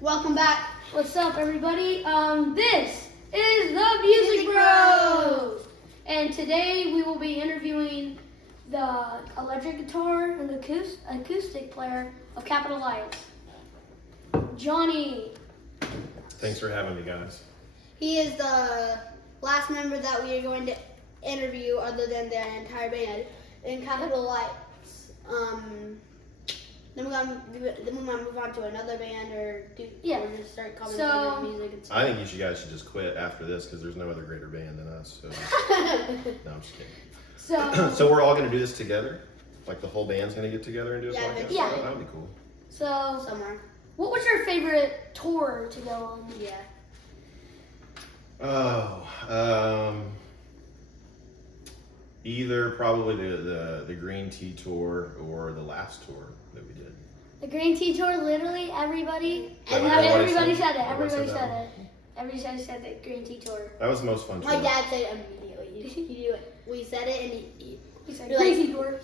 Welcome back. What's up, everybody? This is the Music Bros, and today we will be interviewing the electric guitar and acoustic player of Capitol Lights, Jonny. Thanks for having me, guys. He is the last member that we are going to interview, other than the entire band, in Capitol Lights. Then we're gonna move on to another band, or just start commentating music and stuff. I think you guys should just quit after this because there's no other greater band than us. So. No, I'm just kidding. So we're all gonna do this together? Like the whole band's gonna get together and do a podcast? Yeah. Oh, that'd be cool. So Somewhere. what was your favorite tour to go on? Yeah. Either probably the Green Tea tour or the last tour that we did. The Green Tea Tour, literally everybody said it. Everybody Everybody said the Green Tea Tour. That was the most fun tour. My dad said it immediately. We said it, and He said you're Green like, Tea Tour.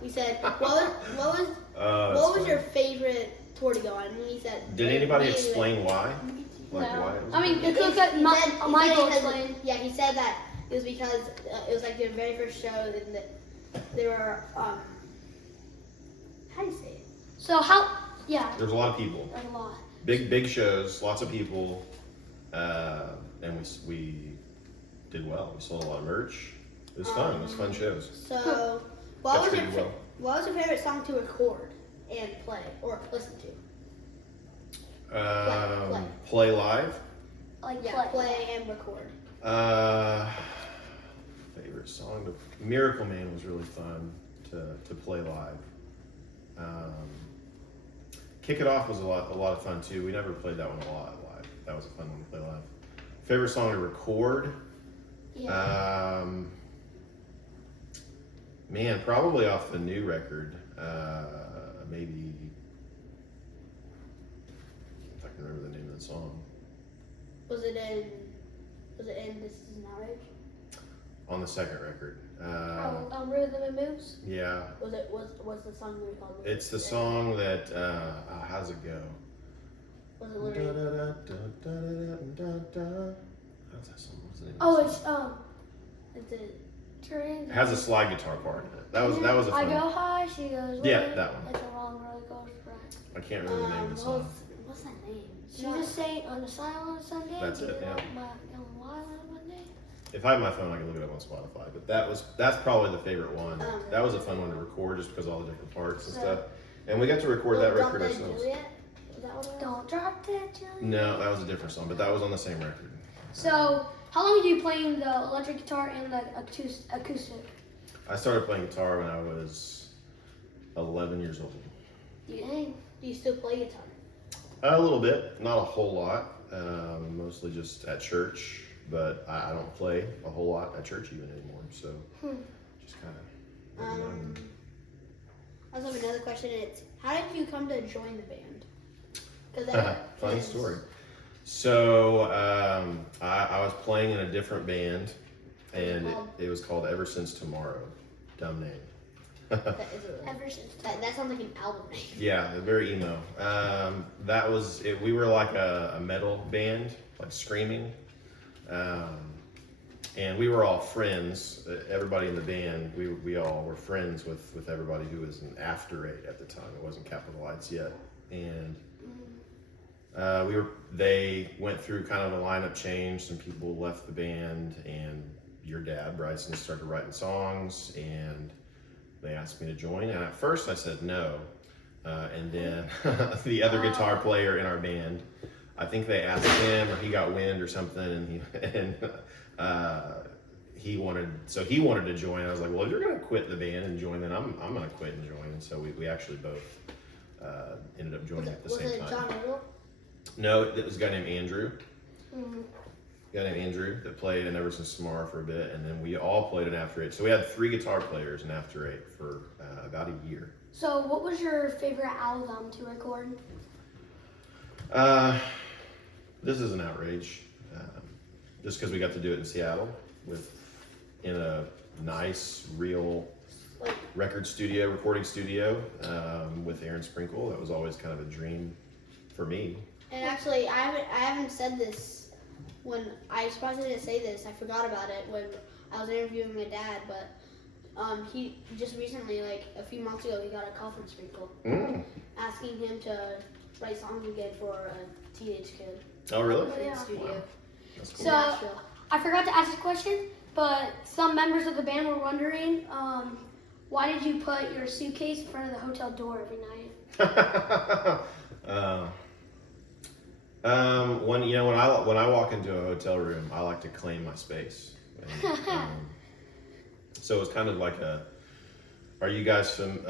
we said, what was your favorite tour to go on? And he said, Did anybody explain why? Like No. why? It was I mean, good? Michael explained. Yeah, he said that it was because it was like their very first show, and that they were how do you say it? So There's a lot of people. there's a lot. Big shows, lots of people, and we did well. We sold a lot of merch. It was fun. It was fun shows. So, what was treated well. your favorite song to record and play or listen to? Play live. Like Play and record. Favorite song? Miracle Man was really fun to play live. Kick It Off was a lot of fun too. We never played that one a lot live. That was a fun one to play live. Favorite song to record? Yeah. Man, probably off the new record. Maybe if I can remember the name of the song. Was it in This Is an Outrage? On the second record. Rhythm and Moves. Yeah. Was the song really called? It's the song that how's it go? Was it literally? How's that song? What's the name Oh, of the song? It's a. It has a slide guitar part in it. That was a I fun go one. high, she goes. Yeah, low. that one. It's a long roller coaster ride. I can't remember the name of the song. What's that name? She just sang on the silent Sunday. That's it, yeah. On Wild on Monday. If I have my phone, I can look it up on Spotify. But that's probably the favorite one. That was a fun one to record just because of all the different parts and stuff. And we got to record that record ourselves. Don't drop that, Johnny. No, that was a different song, but that was on the same record. So, how long did you playing the electric guitar and the acoustic? I started playing guitar when I was 11 years old. Do you still play guitar? A little bit, not a whole lot. Mostly just at church, but I don't play a whole lot at church even anymore. So just kind of. I also have another question. It's how did you come to join the band? Funny story. So I was playing in a different band, and it was called Ever Since Tomorrow. Dumb name. Ever Since. That sounds like an album name. Yeah, very emo. That was it. We were like a metal band, like screaming, and we were all friends. Everybody in the band, we all were friends with everybody who was in After 8 at the time. It wasn't Capitol Lights yet, and they went through kind of a lineup change. Some people left the band, and your dad, Bryson, started writing songs, and they asked me to join. And at first I said no. And then the other guitar player in our band, I think they asked him, or he got wind or something, and he wanted to join. I was like, well, if you're gonna quit the band and join, then I'm gonna quit and join. And so we actually both ended up joining at the same time. Was it John Little? No, it was a guy named Andrew. A guy named Andrew that played in Ever Since Tomorrow for a bit, and then we all played in After 8. So we had 3 guitar players in After 8 for about a year. So, what was your favorite album to record? This is an outrage. Just because we got to do it in Seattle in a nice, real recording studio with Aaron Sprinkle. That was always kind of a dream for me. And actually, I haven't said this when I was supposed to say this. I forgot about it when I was interviewing my dad, but he just recently, like a few months ago, he got a call from Sprinkle asking him to write songs again for a teenage kid. Oh, really? In the studio. Wow. That's cool. So Nashville. I forgot to ask this question, but some members of the band were wondering, why did you put your suitcase in front of the hotel door every night? When I walk into a hotel room, I like to claim my space. And, so it's kind of like are you guys from,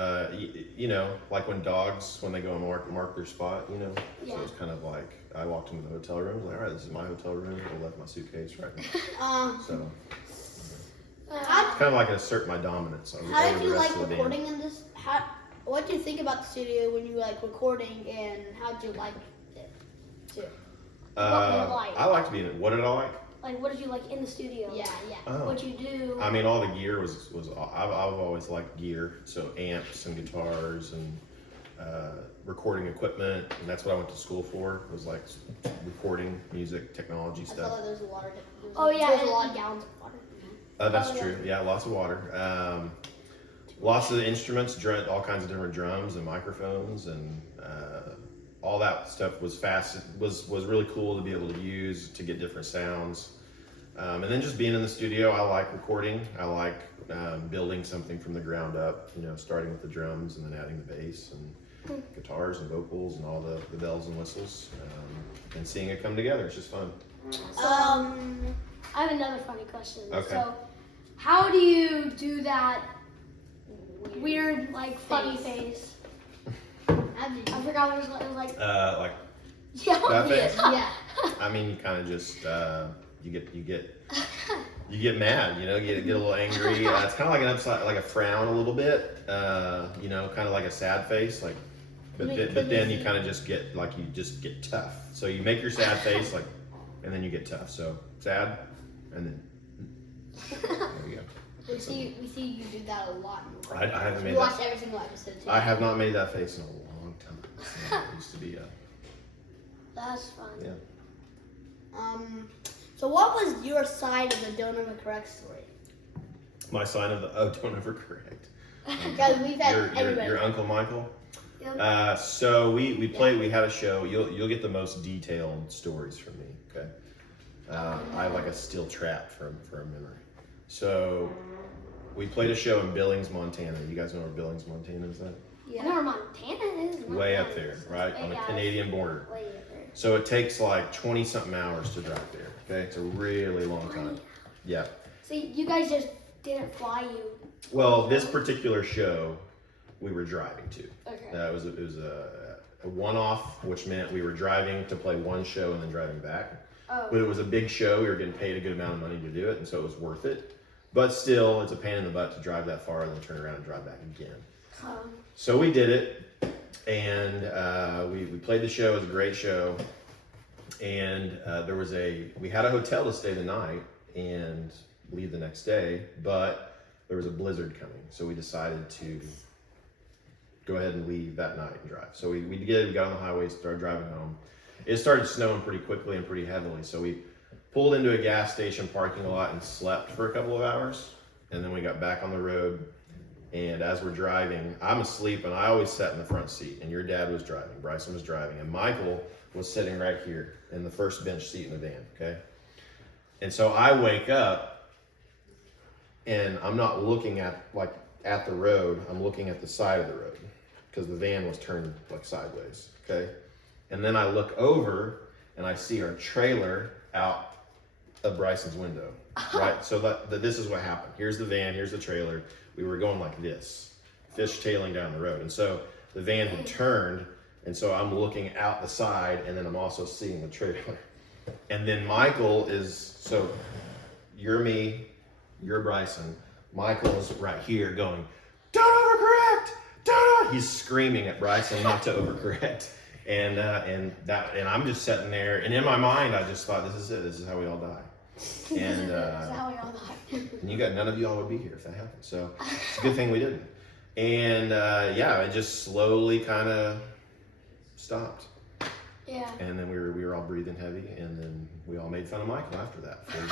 like when dogs, when they go and mark their spot, Yeah. So it's kind of like, I walked into the hotel room, like, all right, this is my hotel room, I left my suitcase right now. So it's kind of like I assert my dominance over How did the you rest like of the recording in this? What do you think about the studio when you were like recording, and how did you like it too? What did you like? I like to be in it. What did I like? Like, what did you like in the studio? Yeah. Oh. What you do? I mean, all the gear was I've always liked gear, so amps and guitars and recording equipment, and that's what I went to school for. Was like recording music, technology I stuff. saw that there's a lot of. Yeah, There's a lot of gallons of water. That's yeah. true. Yeah, lots of water. Lots of instruments, all kinds of different drums and microphones, and all that stuff was fast. It was really cool to be able to use to get different sounds. And then just being in the studio, I like recording. I like building something from the ground up, starting with the drums and then adding the bass and guitars and vocals and all the bells and whistles, and seeing it come together. It's just fun. I have another funny question. Okay. So, how do you do that weird, like, funny face? I forgot what it was like. Like Yeah. that face? Yeah. I mean, you kind of just you get mad, you get a little angry. It's kind of like an upside, like a frown a little bit, kind of like a sad face, like. But then you kind of just get tough. So you make your sad face and then you get tough. So sad, and then there we go. We see you do that a lot. I haven't We made watched that. every single episode too. I have not made that face in a long time. So it used to be That's fun. yeah. So what was your side of the Don't Ever Correct story? My sign of the don't ever correct. Because we've had everybody. Your Uncle Michael. Yep. So we had a show. You'll get the most detailed stories from me. Okay. I have like a steel trap for a memory. So we played a show in Billings, Montana. You guys know where Billings, Montana is at? I know where Montana is. Way up there, right on the Canadian border. Way up there. So it takes like 20-something hours to drive there. Okay, it's a really long time. Yeah. See, you guys just didn't fly you. Well, this particular show, we were driving to. Okay. It was a one-off, which meant we were driving to play one show and then driving back. Oh. But it was a big show. We were getting paid a good amount of money to do it, and so it was worth it. But still, it's a pain in the butt to drive that far and then turn around and drive back again. So we did it, and we played the show. It was a great show. And we had a hotel to stay the night and leave the next day, but there was a blizzard coming. So we decided to go ahead and leave that night and drive. So we got on the highway, started driving home. It started snowing pretty quickly and pretty heavily. So we pulled into a gas station parking lot and slept for a couple of hours. And then we got back on the road. And as we're driving, I'm asleep and I always sat in the front seat. And your dad was driving, Bryson was driving, and Michael was sitting right here in the first bench seat in the van, okay? And so I wake up and I'm not looking at the road, I'm looking at the side of the road because the van was turned like sideways, okay? And then I look over and I see our trailer out of Bryson's window, right? So this is what happened. Here's the van, here's the trailer. We were going like this, fishtailing down the road. And so the van had turned, and so I'm looking out the side, and then I'm also seeing the trailer. And then Michael so you're me, you're Bryson. Michael's right here going, don't overcorrect, don't. He's screaming at Bryson not to overcorrect. And I'm just sitting there, and in my mind, I just thought, this is it. This is how we all die. And, That's how we all thought. and none of y'all would be here if that happened. So it's a good thing we didn't. And yeah, it just slowly kind of stopped. Yeah. And then we were all breathing heavy, and then we all made fun of Michael after that for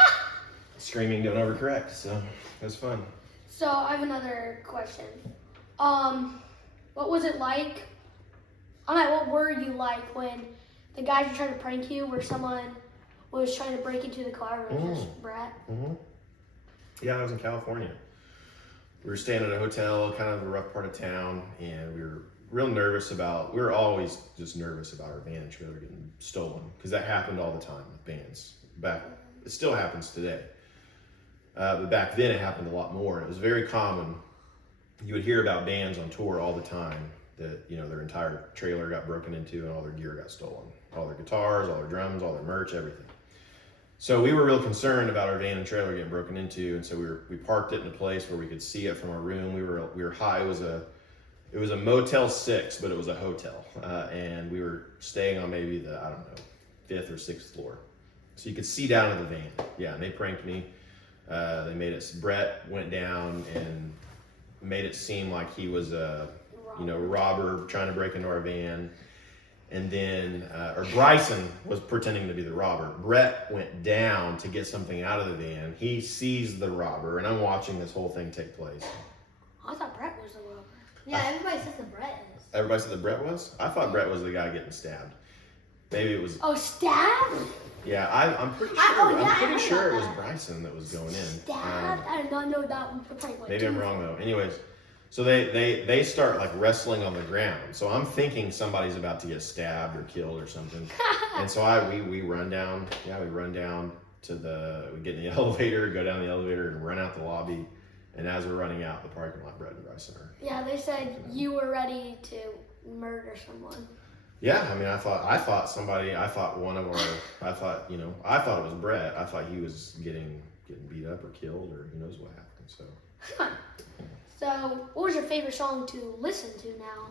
screaming don't overcorrect. So it was fun. So I have another question. What was it like? What were you like when the guys were trying to prank you, where someone was trying to break into the car with just Brett? Mm-hmm. Yeah, I was in California. We were staying at a hotel, kind of a rough part of town, and we were real nervous about. We were always just nervous about our van and trailer getting stolen, because that happened all the time with vans. It still happens today, but back then it happened a lot more. It was very common. You would hear about bands on tour all the time that their entire trailer got broken into and all their gear got stolen, all their guitars, all their drums, all their merch, everything. So we were real concerned about our van and trailer getting broken into, and so we parked it in a place where we could see it from our room. We were high. It was a Motel 6, but it was a hotel, and we were staying on maybe the 5th or 6th floor, so you could see down in the van. Yeah, and they pranked me. They made it. Brett went down and made it seem like he was a robber trying to break into our van. And then, or Bryson was pretending to be the robber. Brett went down to get something out of the van. He sees the robber, and I'm watching this whole thing take place. I thought Brett was the robber. Yeah, everybody says that Brett is. Everybody said that Brett was? I thought Brett was the guy getting stabbed. Maybe it was. Oh, stabbed? Yeah, I'm pretty sure. I'm pretty sure it was Bryson that was going in. Stabbed? I did not know that. Maybe I'm wrong though. Anyways. So they start like wrestling on the ground. So I'm thinking somebody's about to get stabbed or killed or something. And so we run down. Yeah, we run down to we get in the elevator, go down the elevator, and run out the lobby. And as we're running out the parking lot, Brett and Bryson are. Yeah, they said you were ready to murder someone. Yeah, I mean, I thought one of our. I thought it was Brett. I thought he was getting beat up or killed or who knows what happened. So. So, what was your favorite song to listen to now?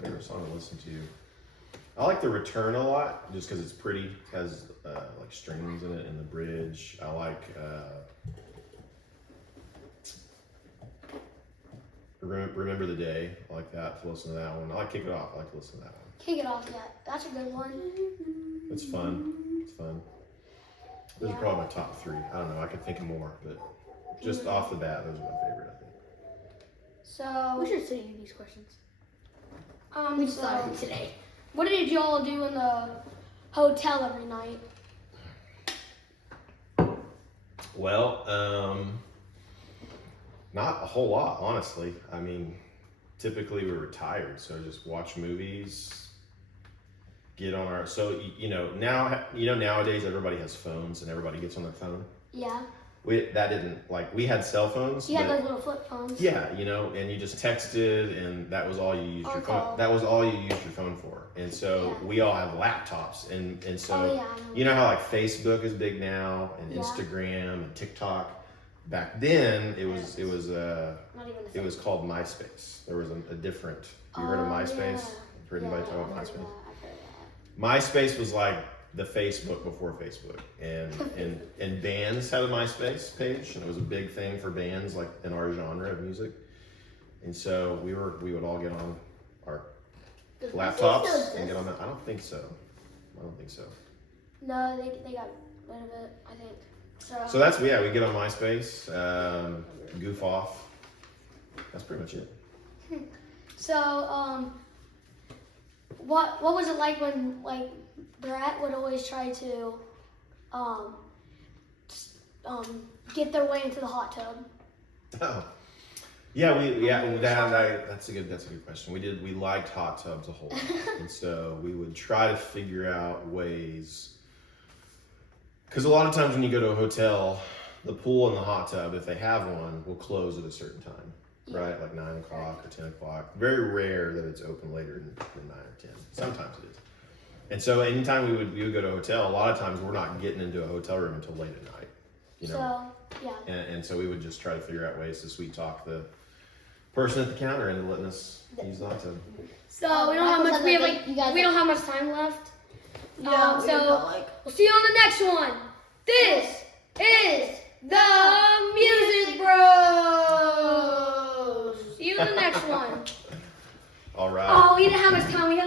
Favorite song to listen to. I like The Return a lot, just because it's pretty. It has like strings in it and the bridge. I like Remember the Day. I like that to listen to that one. I like Kick It Off. I like to listen to that one. Kick It Off, yeah, that's a good one. It's fun. It's fun. Those are probably my top 3. I don't know. I could think of more, but just off the bat, those are my favorite, I think. So We should send you these questions. We just thought of it today. What did y'all do in the hotel every night? Well, not a whole lot, honestly. I mean, typically we were tired, so just watch movies. Get on our nowadays everybody has phones and everybody gets on their phone. Yeah. We had cell phones. You had those little flip phones. Yeah, and you just texted and that was all you used your phone. That was all you used your phone for. And so we all have laptops and so you know how like Facebook is big now and Instagram and TikTok. Back then it was called MySpace. There was a different. You heard of MySpace? Heard anybody talk about MySpace? MySpace was like the Facebook before Facebook, and bands had a MySpace page, and it was a big thing for bands like in our genre of music. And so we would all get on our laptops and get on that. I don't think so. No, they got rid of it, I think. So that's we get on MySpace, goof off. That's pretty much it. So what was it like when Brett would always try to get their way into the hot tub? Oh, yeah, that's a good question. We liked hot tubs a whole lot, and so we would try to figure out ways. Because a lot of times when you go to a hotel, the pool and the hot tub, if they have one, will close at a certain time, right? Like 9 o'clock or 10 o'clock. Very rare that it's open later than 9 or 10. Sometimes it is. And so anytime we would go to a hotel, a lot of times we're not getting into a hotel room until late at night. So, yeah. And so we would just try to figure out ways to sweet talk person at the counter ended up letting us use the hot tub. So we don't have much. We don't have much time left. Yeah, So we'll see you on the next one. This is the Music Bros. See you in the next one. All right. Oh, we didn't have much time. We had